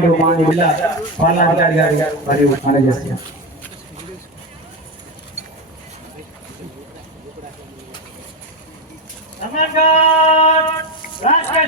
గౌరవనీయులు మాని బిల్ల పార్లమెంటారి గారు మరియు అందజేస్తున్నారు Selamat Raskar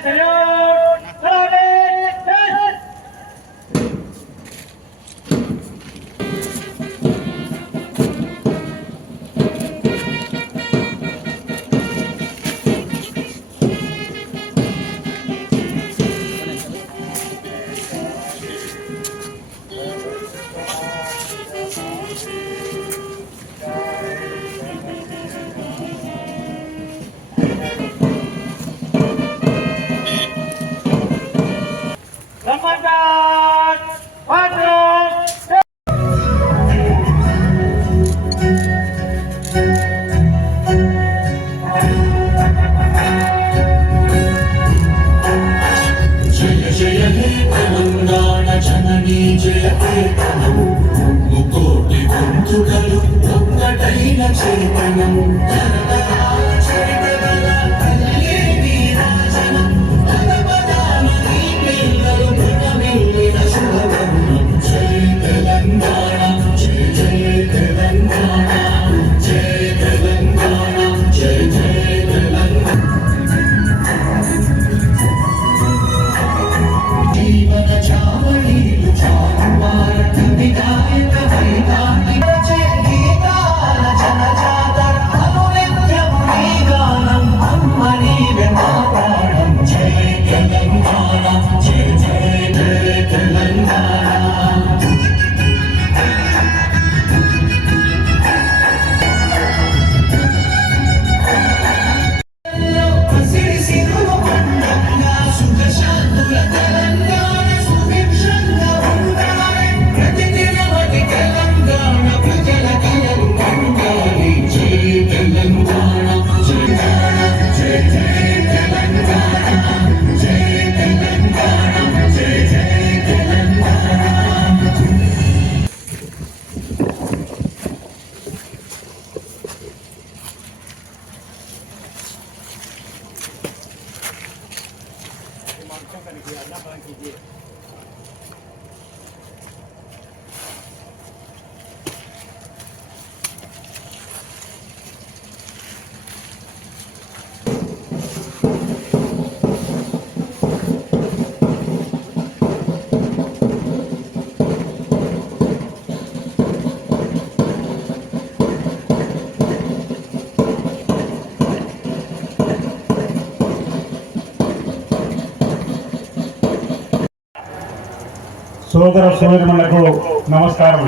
సోదర సోదరులకు నమస్కారం.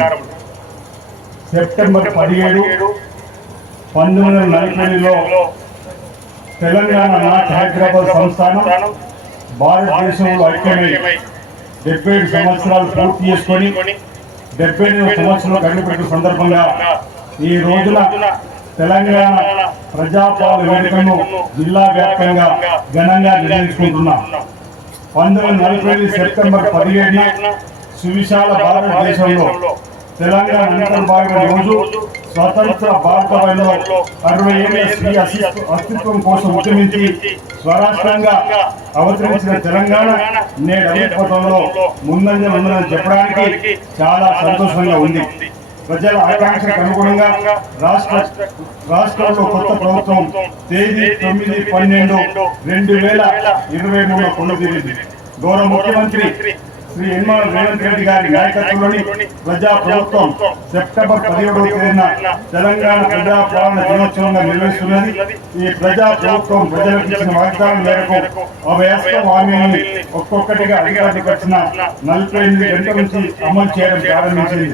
సెప్టెంబర్ పదిహేడు పంతొమ్మిది వందల నలభై తెలంగాణ నాట్ హైదరాబాద్ సంస్థానం భారతదేశంలో ఐక్యమై డెబ్బై ఏడు సంవత్సరాలు పూర్తి చేసుకొని డెబ్బై ఎనిమిది సంవత్సరాలు కనిపెట్టిన సందర్భంగా ఈ రోజున తెలంగాణ ప్రజాపాల వేడుకను జిల్లా వ్యాప్తంగా ఘనంగా నిర్వహించుకుంటున్నాం. పంతొమ్మిది వందల నలభై సెప్టెంబర్ పదిహేడున సువిశాల భారతదేశంలో. తెలంగాణ అంతర్భాగం రోజు స్వతంత్ర భారతంలో అరవై ఏళ్ళ స్త్రీ అస్తి- అస్తిత్వం కోసం ఉద్యమించి స్వరాష్ట్రంగా అవతరించిన తెలంగాణ నేడు అభిపథంలో ముందంజ ఉందని చెప్పడానికి చాలా సంతోషంగా ఉంది. ప్రజల ఆకాంక్షకు అనుగుణంగా రాష్ట్ర రాష్ట్రంలో కొత్త ప్రభుత్వం తేదీ తొమ్మిది పన్నెండు రెండు వేల ఇరవై మూడు కొనసాగింది గౌరవ ముఖ్యమంత్రి శ్రీ యనమల రేవంత్ రెడ్డి గారి నాయకత్వంలోని ప్రజా ప్రభుత్వం సెప్టెంబర్ పదిహేడవ తేదీన తెలంగాణ ప్రజా పాలన దినోత్సవంగా నిర్వహిస్తున్నది. ఈ ప్రజా ప్రభుత్వం ప్రజలకు ఇచ్చిన వాగ్దానం మేరకు ఆ వ్యవస్థ హామీని ఒక్కొక్కటిగా అధికారికి వచ్చిన నలభై ఎనిమిది గంటల నుంచి అమలు చేయడం ప్రారంభించింది.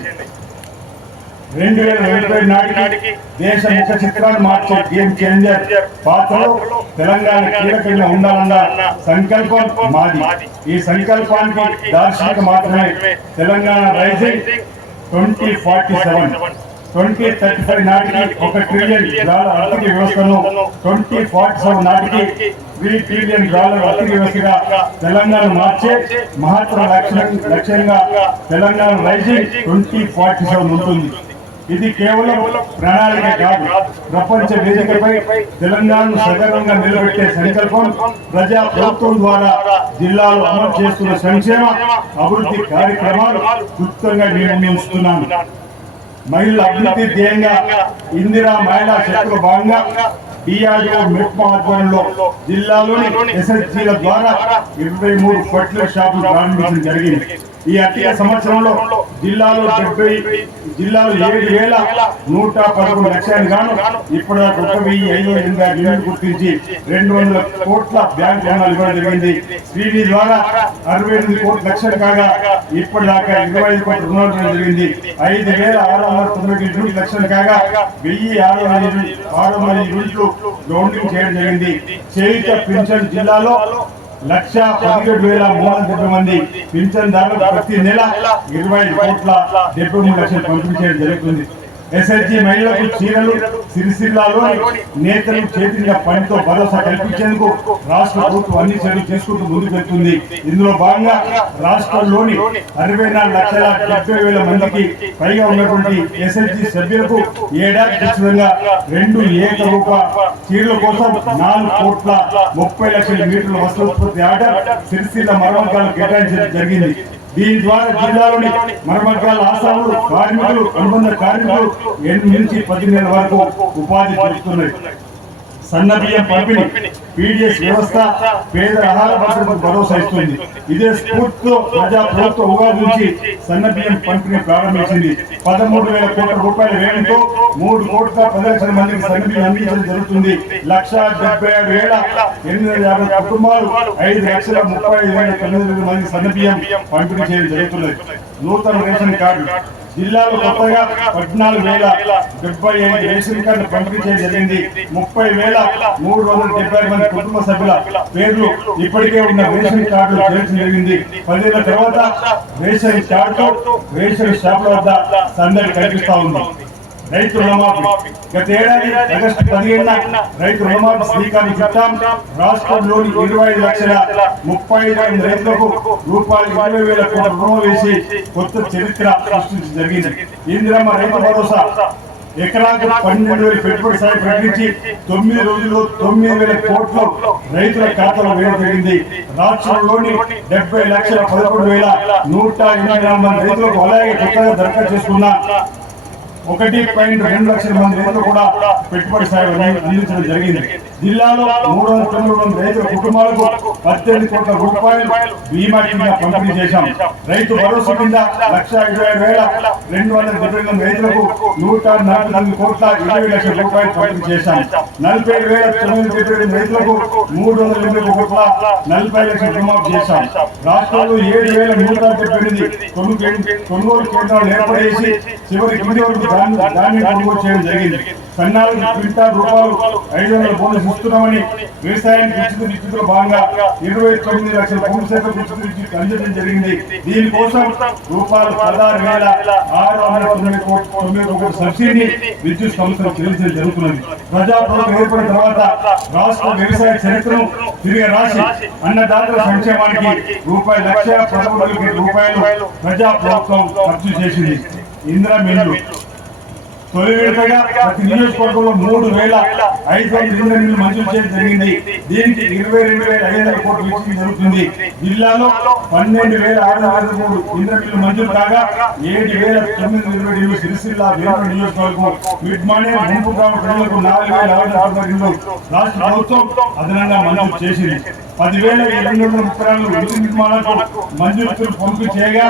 రెండు వేల ఇరవై నాటికి దేశ ముఖ చిత్రాన్ని మార్చే గేమ్ చేంజర్ పాత్రలో తెలంగాణ కీలకంగా ఉండాలన్న సంకల్పం మాది. ఈ సంకల్పానికి దార్శనిక మాత్రమే Telangana rising twenty forty seven twenty thirty five నాటికి ఒక ట్రిలియన్ డాలర్ ఆర్థిక వ్యవస్థను ట్వంటీ ఫార్టీ సెవెన్ నాటికి త్రీ ట్రిలియన్ డాలర్ ఆర్థిక వ్యవస్థగా తెలంగాణ మార్చే మహత్తర లక్ష్యంగా Telangana rising twenty forty seven ఉంటుంది. ఇది కేవలం ప్రణాళిక కాదు. ప్రపంచ వేదికపై తెలంగాణను సగర్వంగా నిలబెట్టే సంకల్పం ప్రజా ప్రభుత్వం ద్వారా జిల్లాలో అమలు చేస్తున్న సంక్షేమ అభివృద్ధి కార్యక్రమాలు గుప్తంగా నిర్ణయిస్తున్నాను మహిళల అభివృద్ధి ధ్యేయంగా ఇందిరా మహిళా శక్తుల భాగంగా డిఆర్ఓ మెట్మా ఆధ్వర్యంలో జిల్లాలోని ఎస్ఎస్జీల ద్వారా ఇరవై మూడు ఫర్టిలైజర్ షాపులు ప్రారంభించడం జరిగింది. ఈ అతి సంవత్సరంలో జిల్లాలో డెబ్బై జిల్లాలో ఏడు వేల నూట పదకొండు లక్షలు గాను ఇప్పుడు ఒక వెయ్యి ఐదు వందల ఎనభై ఆరు గుర్తించి రెండు వందల కోట్ల బ్యాంక్ రుణాలు ఇవ్వడం జరిగింది. శ్రీని ద్వారా అరవై ఎనిమిది కోట్ల లక్షలు కాగా ఇప్పటిదాకా ఇరవై ఐదు కోట్ల రుణాలు ఇవ్వడం జరిగింది. ఐదు వేల ఆరు వందల తొమ్మిది యూనిట్ లక్షలు కాగా వెయ్యి ఆరు వందల యూనిట్- ఆరు వందల యూనిట్లు లోడింగ్ చేయడం జరిగింది. చేయుత పింఛన్ జిల్లాలో లక్ష పదిహేడు వేల మూడు వందల డెబ్బై మంది పింఛన్దారులు ప్రతి నెల ఇరవై కోట్ల డెబ్బై మూడు లక్షలు పంపిణీ చేయడం జరుగుతుంది. ఎస్ఎస్జి మహిళలకు చీరలు సిరిసిల్లాలో నేతలు చేతిగా పనితో భరోసా కల్పించేందుకు రాష్ట్ర ప్రభుత్వం అన్ని చర్యలు తీసుకుంటూ ముందుకు వెళ్తుంది. ఇందులో భాగంగా రాష్ట్రంలోని అరవై నాలుగు లక్షల డెబ్బై వేల మందికి పైగా ఉన్నటువంటి ఎస్ఎస్జి సభ్యులకు ఏడాది ఖచ్చితంగా రెండు ఏక రూప చీరల కోసం నాలుగు కోట్ల ముప్పై లక్షల మీటర్ల వస్తోత్పత్తి ఆర్డర్ సిరిసిల్ల మరమ్మకాలు కేటాయించడం జరిగింది. దీని ద్వారా జిల్లాలోని మరమ్మకాల ఆశాలు కార్మికులు అనుబంధ కార్మికులు ఎనిమిది నుంచి పదిహేను వరకు ఉపాధి పొందుతున్నారు సన్న బియ్యం పంపిణీ పీడిఎస్ వ్యవస్థ పేద ఆహార భద్రతకు భరోసా ఇస్తుంది. ఇదే స్ఫూర్తితో ప్రజా ప్రభుత్వ ఉగాది నుంచి సన్న బియ్యం పంపిణీ ప్రారంభించింది. పదమూడు వేల కోట్ల రూపాయల వ్యయంతో మూడు కోట్ల పది లక్షల మందికి సన్న బియ్యం అందించడం జరుగుతుంది. లక్ష డెబ్బై ఏడు వేల ఎనిమిది వందల యాభై కుటుంబాలు ఐదు లక్షల ముప్పై ఐదు వేల తొమ్మిది వందల మందికి సన్న బియ్యం పంపిణీ చేయడం జరుగుతున్నది. నూతన రేషన్ కార్డు జిల్లాలో కొత్తగా పద్నాలుగు వేల డెబ్బై ఐదు రేషన్ కార్డు పంపిణీ చేయడం జరిగింది. ముప్పై వేల మూడు వందల డెబ్బై మంది కుటుంబ సభ్యుల పేర్లు ఇప్పటికే ఉన్న రేషన్ కార్డులు చేర్చడం జరిగింది. పదేళ్ళ తర్వాత రేషన్ కార్డు రేషన్ షాపుల వద్ద సందడి కనిపిస్తా ఉంది. రైతు రుణమాఫీ. గత ఏడాది ఆగస్టు పదిహేడున రైతు రుణమాఫీ శ్రీకారం చుట్టాం రాష్ట్రంలోని ఇరవై ఐదు లక్షల ముప్పై ఐదు రైతులకు రూపాయలు ఇరవై వేల కోట్ల రుణం వేసి కొత్త చరిత్ర సృష్టించి జరిగింది. ఇందిరమ్మ రైతు భరోసా ఎకరాకు పన్నెండు వేల పెట్టుబడి సాయం ప్రకటించి తొమ్మిది రోజుల్లో తొమ్మిది వేల కోట్లు రైతుల ఖాతాలో వేయడం జరిగింది. రాష్ట్రంలోని డెబ్బై లక్షల పదకొండు వేల నూట ఎనభై నాలుగు మంది రైతులకు అలాగే కొత్తగా దరఖాస్తు చేసుకున్న ఒకటి పాయింట్ రెండు లక్షల మంది రైతులు కూడా పెట్టుబడి సాయం అందించడం జరిగింది. జిల్లాలో మూడు వందల తొమ్మిది వందల రైతుల కుటుంబాలకు పద్దెనిమిది కోట్ల రూపాయలు బీమా కింద పంపిణీ చేశాం. రైతు భరోసా కింద లక్ష ఇరవై వేల రెండు వందల డెబ్బై మంది రైతులకు నూట నలభై నాలుగు కోట్ల ఇరవై లక్షల రూపాయలు పంపిణీ చేశాం. నలభై ఏడు వేల తొమ్మిది డెబ్బై రెండు రైతులకు మూడు వందల ఎనిమిది కోట్ల నలభై లక్షల రుణమాఫీ చేశాం. రాష్ట్రంలో ఏడు వేల నూట డెబ్బై ఎనిమిది కొనుగోలు కొనుగోలు కేంద్రాలు ఏర్పాటు చేసి చివరి కింది వరకు ధాన్యం కొనుగోలు చేయడం జరిగింది. సన్నాలు క్వింటాల్ రూపాయలు ఐదు వందల బోనస్ ఇస్తున్నామని వ్యవసాయానికి ఉచిత విద్యుత్తులో భాగంగా ఇరవై తొమ్మిది లక్షల భూమి శాఖ ఉచిత విద్యుత్ అందించడం జరిగింది. దీనికోసం రూపాయలు పదహారు వేల ఆరు వందల తొమ్మిది కోట్ల తొమ్మిది ఒకటి సబ్సిడీ విద్యుత్ సంస్థలు చెల్లించడం జరుగుతున్నది. ప్రజాప్రభుత్వం ఏర్పడిన తర్వాత రాష్ట్ర వ్యవసాయ చరిత్రను తిరిగి రాసి అన్నదాతల సంక్షేమానికి రూపాయలు లక్ష పదమూడు రూపాయలు ప్రజాప్రభుత్వం ఖర్చు చేసింది. ఇందిరా మిల్లు. తొలి విడతగా ప్రతి నియోజకవర్గంలో మూడు వేల ఐదు వందల ఇరవై ఎనిమిది మంజూరు చేయడం జరిగింది. దీనికి ఇరవై రెండు వేల ఐదు వందల కోట్లు వెచ్చించడం జరుగుతుంది. జిల్లాలో పన్నెండు వేల ఆరు వందల మూడు ఇంద్రమిల్లు మంజూరు కాగా ఏడు వేల తొమ్మిది వందల ఇరవై ఏడు సిరిసిల్ల వేరే నియోజకవర్గం మిడ్ మానే ముంపు గ్రామ ప్రజలకు నాలుగు వేల ఆరు వందల అరవై రాష్ట్ర ప్రభుత్వం అదనంగా మంజూరు చేసింది. పదివేల ఎనిమిది వందల ముప్పై నాలుగు ఇల్లు నిర్మాణాలకు మంజూరు పంపు చేయగా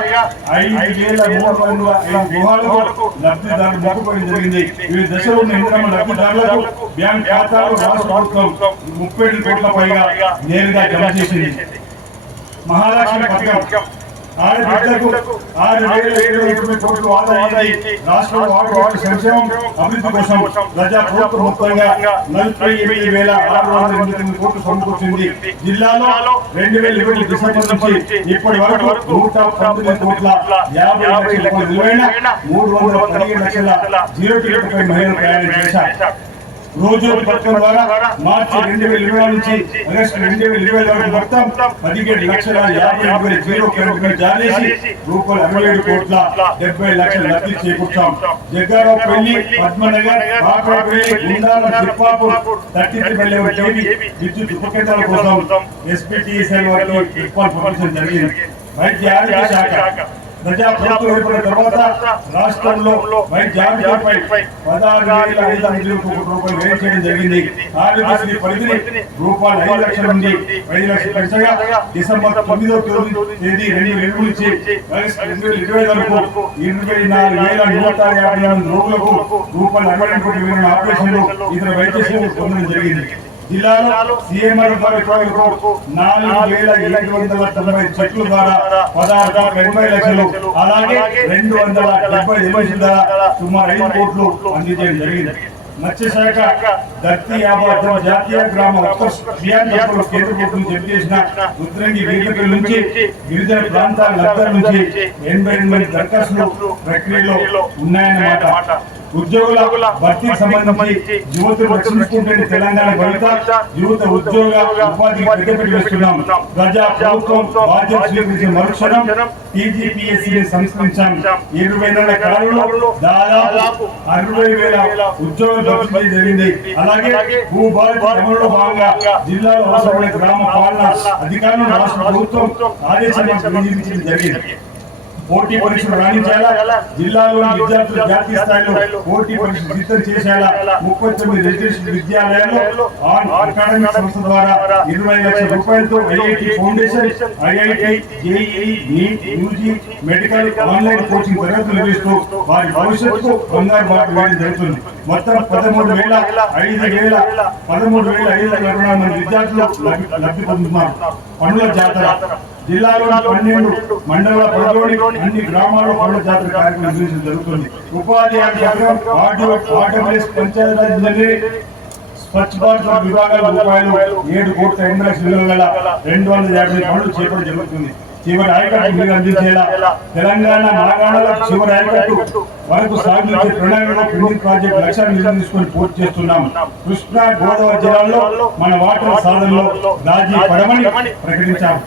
ఐదు వేల మూడు వందల ఐదు గృహాలకు లబ్ధిదారులు మొక్కుబడి జరిగింది. ఈ దశలో ఉన్న ఇంద్రమ్మ లబ్ధిదారులకు బ్యాంక్ ఖాతాలు రాష్ట్ర ప్రభుత్వం ముప్పై ఏడు కోట్ల పైగా నేరుగా జమ చేసింది. మహాలక్ష్మి పథకం ఆడబిడ్డలకు ఆరు వేల ఏడు తొంభై కోట్లు రాష్ట్రంలో ఆడవాళ్ళ సంక్షేమం అభివృద్ధి కోసం ప్రజా ప్రభుత్వం మొత్తంగా నలభై ఎనిమిది వేల ఆరు వందల ఎనిమిది తొమ్మిది కోట్లు సమకూర్చింది. జిల్లాలో రెండు వేల ఇరవై డిసెంబర్ నుంచి ఇప్పటి వరకు నూట పంతొమ్మిది కోట్ల యాభై లక్షల రూపాయల విలువైన మూడు వందల పదిహేను లక్షల జీరో పై మహిళలు ప్రయాణం చేశారు. రోజు పథకం ద్వారా మార్చి రెండు వేల ఇరవై నుంచి ఆగస్టు రెండు వేల ఇరవై వరకు మొత్తం పదిహేడు లక్షల యాభై వేల జీరో కిలోమీటర్ జారీ రూపాయలు అరవై ఏడు కోట్ల డెబ్బై లక్షల లబ్ధి చేకూర్చాం. జగ్గారావు పెళ్ళి పద్మనగర్ తిప్పాపూర్ థర్టీ త్రీ విద్యుత్ ఉపకేంద్రాల కోసం ఎస్పీటీఎస్ఎల్ వారికి తిప్పాలు జరిగింది. వైద్య ఆరోగ్య శాఖ. ఏర్పడిన తర్వాత రాష్ట్రంలో వైద్య ఆరోగ్యంపై పదహారు వేల ఐదు వందల కోట్ల రూపాయలు వ్యయం చేయడం జరిగింది. పరిధిని రూపాయలు ఐదు లక్షల నుండి ఐదు లక్షలు పెంచగా డిసెంబర్ తొమ్మిదో తేదీ రెండు వేల నుంచి ఆగస్టు రెండు వేల ఇరవై వరకు ఇరవై నాలుగు వేల నూట యాభై రోగులకు రూపాయలు అరవై కోట్ల ఆపరేషన్లు ఇతర వైద్య సేవలు పొందడం జరిగింది. జిల్లాలో సీఎంఆర్ నాలుగు వేల ఏడు వందల తొంభై చెట్ల ద్వారా పదహారు ఎనభై లక్షలు అలాగే రెండు వందల డెబ్బై ఎనిమిది ద్వారా సుమారు ఐదు కోట్లు అందించడం జరిగింది. మత్స్యశాఖ దత్తి యాభై జాతీయ గ్రామ కేంద్ర ప్రభుత్వం చేసిన ఉత్తరంగి వీరుల నుంచి గిరిజన ప్రాంతాల నుంచి ఎనభై ఎనిమిది దరఖాస్తులు ప్రక్రియలో ఉన్నాయన్నమాట. ఉద్యోగుల భర్తీకి సంబంధించి యువతను రక్షించుకుంటే తెలంగాణ భవిత యువత ఉద్యోగ ఉపాధికి పెద్దపెట్టి వేస్తున్నాం. ప్రజా ప్రభుత్వం బాధ్యత స్వీకరించిన మరుక్షణం టీజీపీఎస్సీ సంస్కరించాం. ఇరవై నెలల కాలంలో దాదాపు అరవై వేల ఉద్యోగ భర్తీ జరిగింది. అలాగే భూభారతి అమలులో భాగంగా జిల్లాలో అవసరమైన గ్రామ పాలన అధికారులను రాష్ట్ర ప్రభుత్వం ఆదేశాలు జరిగింది. పోటీ పరీక్షలు రాణించేలా జిల్లాలోని విద్యార్థులు జాతీయ స్థాయిలో పోటీ పరీక్షలు సిద్ధం చేసేలా ముప్పై తొమ్మిది రెసిడెన్షియల్ విద్యాలయాల్లో ఆన్ అకాడమిక్ సంస్థ ద్వారా ఇరవై లక్షల రూపాయలతో IIT foundation IIT JEE NEET UG medical online coaching తరగతులు నిర్వహిస్తూ వారి భవిష్యత్తు బంగారు బాట వేయడం జరుగుతుంది. మొత్తం పదమూడు వేల ఐదు వేల పదమూడు వేల ఐదు వందల నాలుగు మంది విద్యార్థులు లబ్ధి పొందుతున్నారు. పనుల జాతర. పన్నెండు మండల పరిధిలోని అన్ని గ్రామాల్లో జాతర కార్యక్రమం జరుగుతుంది. ఉపాధి స్వచ్ఛ భారత్ విభాగాల రూపాయలు ఏడు కోట్ల ఎనిమిది లక్షల రెండు వందల యాభై పనులు జరుగుతుంది. చివరి ఆయకట్టు మీరు అందించేలా తెలంగాణ మాగాణాల చివరి ఆయకట్టు వరకు సాగించే ప్రాజెక్ట్ లక్ష్యాన్ని నిర్ణయించుకొని పూర్తి చేస్తున్నాం కృష్ణా గోదావరి జిల్లాలో మన వాటర్ సాధనలో రాజీ పడమని ప్రకటించాము.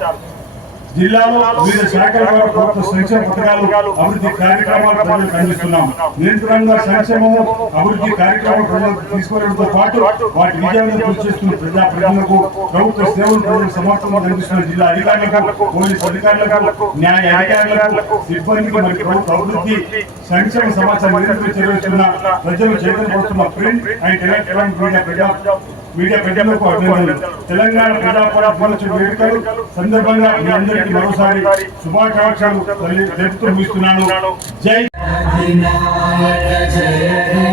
జిల్లాలో వివిధ శాఖల వారు ప్రభుత్వ సంక్షేమ పథకాలు అభివృద్ధి కార్యక్రమాలు ప్రజలకు అందిస్తున్నాం. నిరంతరంగా సంక్షేమము అభివృద్ధి కార్యక్రమాలు ప్రజలకు తీసుకురావడంతో పాటు వాటి విజయాన్ని కృషి చేస్తున్న ప్రజా ప్రజలకు ప్రభుత్వ సేవలు ప్రజలకు సమర్థంగా అందిస్తున్న జిల్లా అధికారులకు పోలీస్ అధికారులకు న్యాయ అధికారులకు సిబ్బందికి మరియు ప్రభుత్వ అభివృద్ధి సంక్షేమ సమాచారం నిరంతరం చేరుస్తున్న ప్రజలు చైతన్యపరుస్తున్న ప్రింట్ అండ్ ఎలక్ట్రానిక్ మీడియా ప్రజా మీడియా ప్రజలకు అభినందనలు తెలంగాణ ప్రజా దినోత్సవ వేడుకలు సందర్భంగా మీ అందరికీ మరోసారి శుభాకాంక్షలు తెలి- తెలుపుతూ ముగిస్తున్నాను. జై వినాయక జయ హే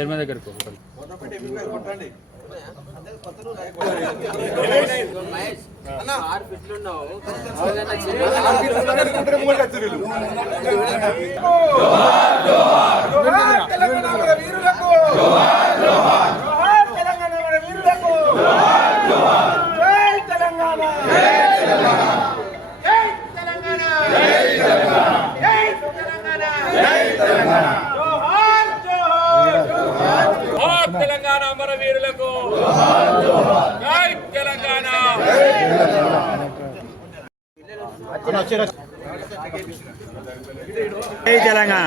చైర్మన్ దగ్గరకు వీరులకు జోహార్ తెలంగాణ మన వీరులకు జై తెలంగాణ జై తెలంగాణ జై తెలంగాణ జై తెలంగాణ జై తెలంగాణ జోహార్ జోహార్ జోహార్ తెలంగాణ అమర వీరులకు జై తెలంగాణ జోహార్ తెలంగాణ.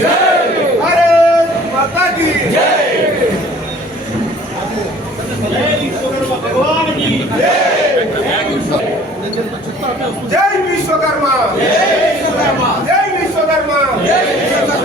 भारत माता की भगवान की जय विश्वकर्मा जय विश्वकर्मा जय विश्वकर्मा